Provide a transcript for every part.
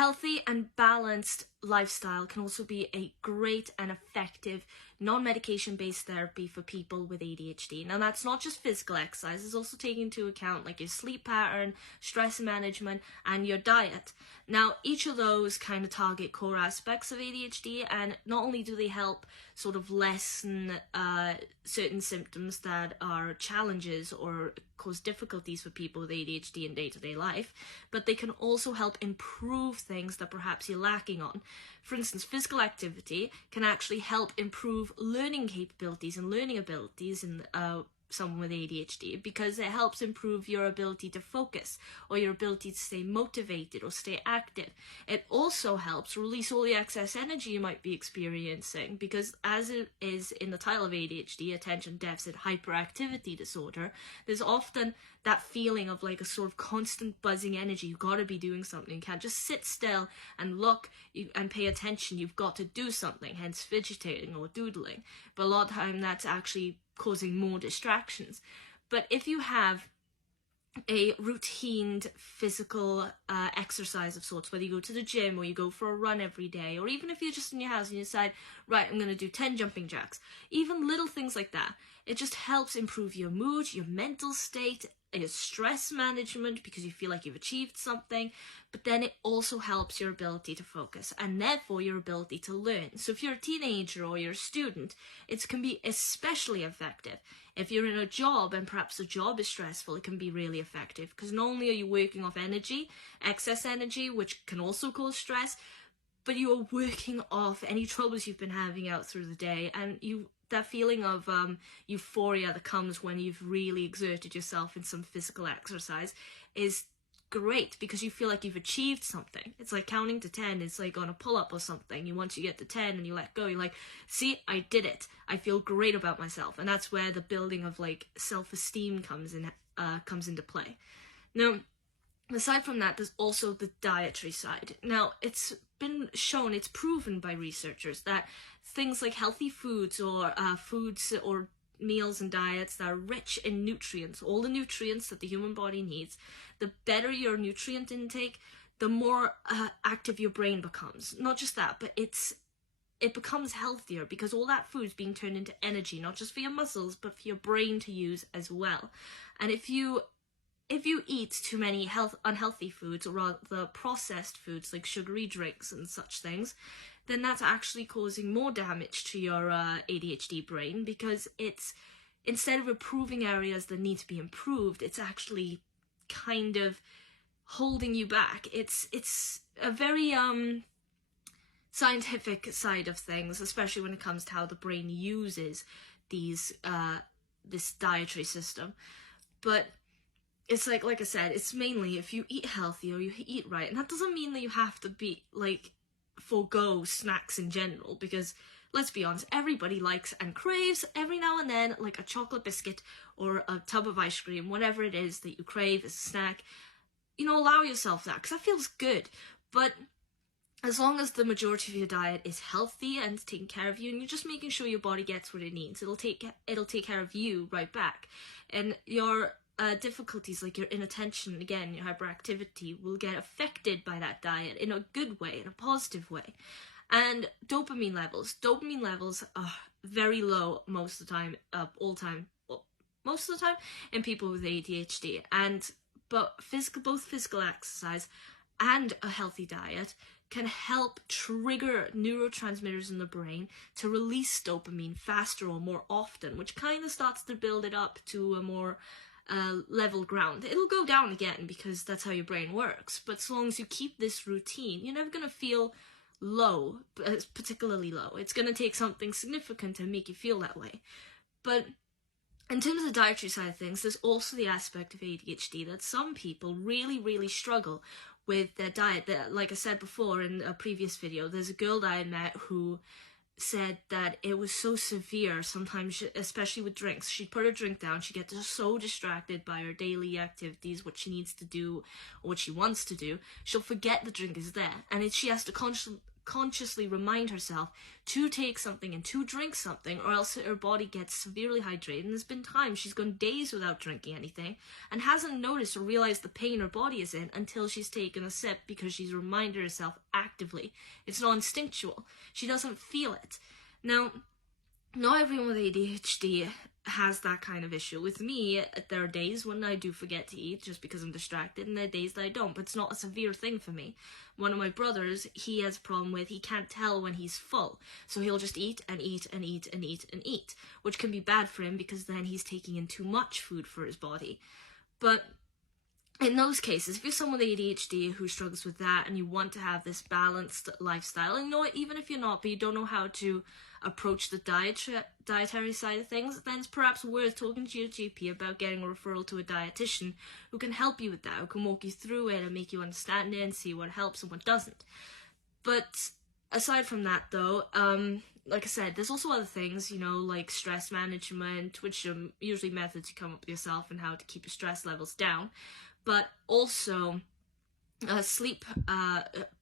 healthy and balanced lifestyle can also be a great and effective non-medication based therapy for people with ADHD. Now that's not just physical exercise, it's also taking into account like your sleep pattern, stress management, and your diet. Now each of those kind of target core aspects of ADHD, and not only do they help sort of lessen certain symptoms that are challenges or cause difficulties for people with ADHD in day-to-day life, but they can also help improve things that perhaps you're lacking on. For instance, physical activity can actually help improve learning capabilities and learning abilities in someone with ADHD, because it helps improve your ability to focus or your ability to stay motivated or stay active. It also helps release all the excess energy you might be experiencing, because as it is in the title of ADHD, attention deficit hyperactivity disorder, there's often that feeling of like a sort of constant buzzing energy. You've got to be doing something. You can't just sit still and look and pay attention. You've got to do something, hence fidgeting or doodling. But a lot of the time that's actually causing more distractions. But if you have a routine physical exercise of sorts, whether you go to the gym or you go for a run every day, or even if you're just in your house and you decide, right, I'm going to do 10 jumping jacks, even little things like that, it just helps improve your mood, your mental state, your stress management, because you feel like you've achieved something, but then it also helps your ability to focus and therefore your ability to learn. So if you're a teenager or you're a student, it can be especially effective. If you're in a job and perhaps the job is stressful, it can be really effective, because not only are you working off energy, excess energy, which can also cause stress, but you are working off any troubles you've been having out through the day, and that feeling of euphoria that comes when you've really exerted yourself in some physical exercise is great, because you feel like you've achieved something. It's like counting to 10. It's like on a pull-up or something. Once you get to 10 and you let go, you're like, see, I did it. I feel great about myself. And that's where the building of like self-esteem comes into play. Now, aside from that, there's also the dietary side. Now, it's been shown, it's proven by researchers that things like healthy foods or meals and diets that are rich in nutrients, all the nutrients that the human body needs, the better your nutrient intake, the more active your brain becomes. Not just that, but it becomes healthier, because all that food's being turned into energy, not just for your muscles, but for your brain to use as well. And if you eat too many unhealthy foods, or rather processed foods like sugary drinks and such things, then that's actually causing more damage to your ADHD brain, because it's, instead of improving areas that need to be improved, it's actually kind of holding you back. It's a very scientific side of things, especially when it comes to how the brain uses this dietary system. But it's like I said, it's mainly if you eat healthy or you eat right. And that doesn't mean that you have to be like forego snacks in general, because let's be honest, everybody likes and craves every now and then like a chocolate biscuit or a tub of ice cream, whatever it is that you crave as a snack. Allow yourself that, because that feels good. But as long as the majority of your diet is healthy and taking care of you, and you're just making sure your body gets what it needs, it'll take care of you right back. And your difficulties like your inattention, again, your hyperactivity, will get affected by that diet in a good way, in a positive way. And dopamine levels are very low most of the time, most of the time in people with ADHD. But both physical exercise and a healthy diet can help trigger neurotransmitters in the brain to release dopamine faster or more often, which kind of starts to build it up to a more level ground. It'll go down again, because that's how your brain works. But as long as you keep this routine, you're never going to feel low, particularly low. It's going to take something significant to make you feel that way. But in terms of the dietary side of things, there's also the aspect of ADHD that some people really, really struggle with their diet. Like I said before in a previous video, there's a girl that I met who said that it was so severe sometimes, especially with drinks. She'd put her drink down, she'd get so distracted by her daily activities, what she needs to do or what she wants to do, she'll forget the drink is there, and she has to consciously remind herself to take something and to drink something, or else her body gets severely hydrated. And there's been times she's gone days without drinking anything and hasn't noticed or realized the pain her body is in until she's taken a sip, because she's reminded herself actively. It's not instinctual. She doesn't feel it. Now, not everyone with ADHD has that kind of issue. With me, there are days when I do forget to eat just because I'm distracted, and there are days that I don't, but it's not a severe thing for me. One of my brothers, he has a problem with, he can't tell when he's full, so he'll just eat and eat and eat and eat and eat, which can be bad for him because then he's taking in too much food for his body. But in those cases, if you're someone with ADHD who struggles with that and you want to have this balanced lifestyle, and you know what, even if you're not, but you don't know how to approach the dietary side of things, then it's perhaps worth talking to your GP about getting a referral to a dietitian who can help you with that, who can walk you through it and make you understand it and see what helps and what doesn't. But aside from that, though, like I said, there's also other things, like stress management, which are usually methods you come up with yourself and how to keep your stress levels down. But also sleep,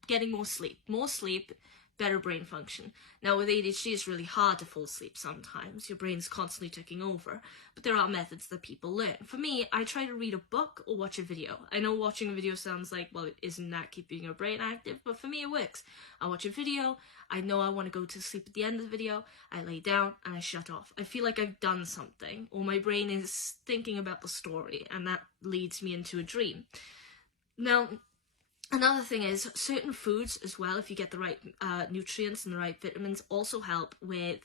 getting more sleep, better brain function. Now with ADHD, it's really hard to fall asleep sometimes. Your brain's constantly ticking over, but there are methods that people learn. For me, I try to read a book or watch a video. I know watching a video sounds like, well, isn't that keeping your brain active? But for me, it works. I watch a video, I know I want to go to sleep at the end of the video, I lay down and I shut off. I feel like I've done something, or my brain is thinking about the story, and that leads me into a dream. Now, another thing is certain foods as well, if you get the right nutrients and the right vitamins, also help with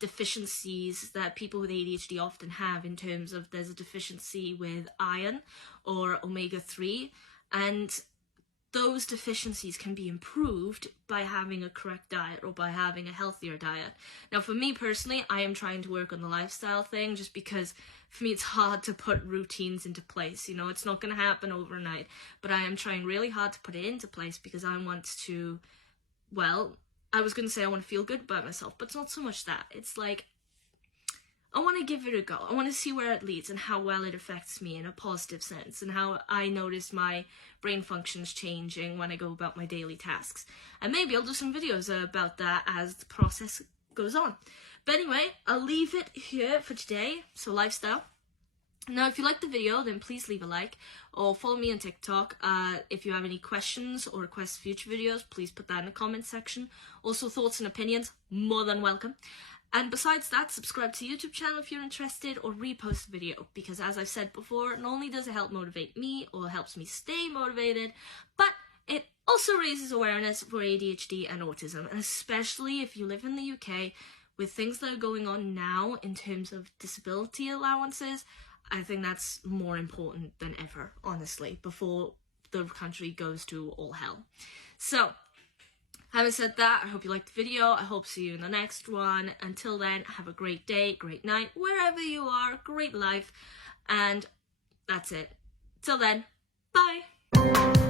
deficiencies that people with ADHD often have, in terms of there's a deficiency with iron or omega-3, and those deficiencies can be improved by having a correct diet or by having a healthier diet. Now, for me personally, I am trying to work on the lifestyle thing, just because for me it's hard to put routines into place. It's not going to happen overnight, but I am trying really hard to put it into place because I want to, well, I was going to say I want to feel good about myself, but it's not so much that. It's like, I want to give it a go. I want to see where it leads and how well it affects me in a positive sense, and how I notice my brain functions changing when I go about my daily tasks. And maybe I'll do some videos about that as the process goes on. But anyway, I'll leave it here for today. So lifestyle. Now, if you liked the video, then please leave a like or follow me on TikTok. If you have any questions or requests for future videos, please put that in the comments section. Also, thoughts and opinions, more than welcome. And besides that, subscribe to the YouTube channel if you're interested, or repost the video, because as I've said before, not only does it help motivate me or helps me stay motivated, but it also raises awareness for ADHD and autism, and especially if you live in the UK, with things that are going on now in terms of disability allowances, I think that's more important than ever, honestly, before the country goes to all hell. So, having said that, I hope you liked the video. I hope to see you in the next one. Until then, have a great day, great night, wherever you are, great life, and that's it. Till then, bye!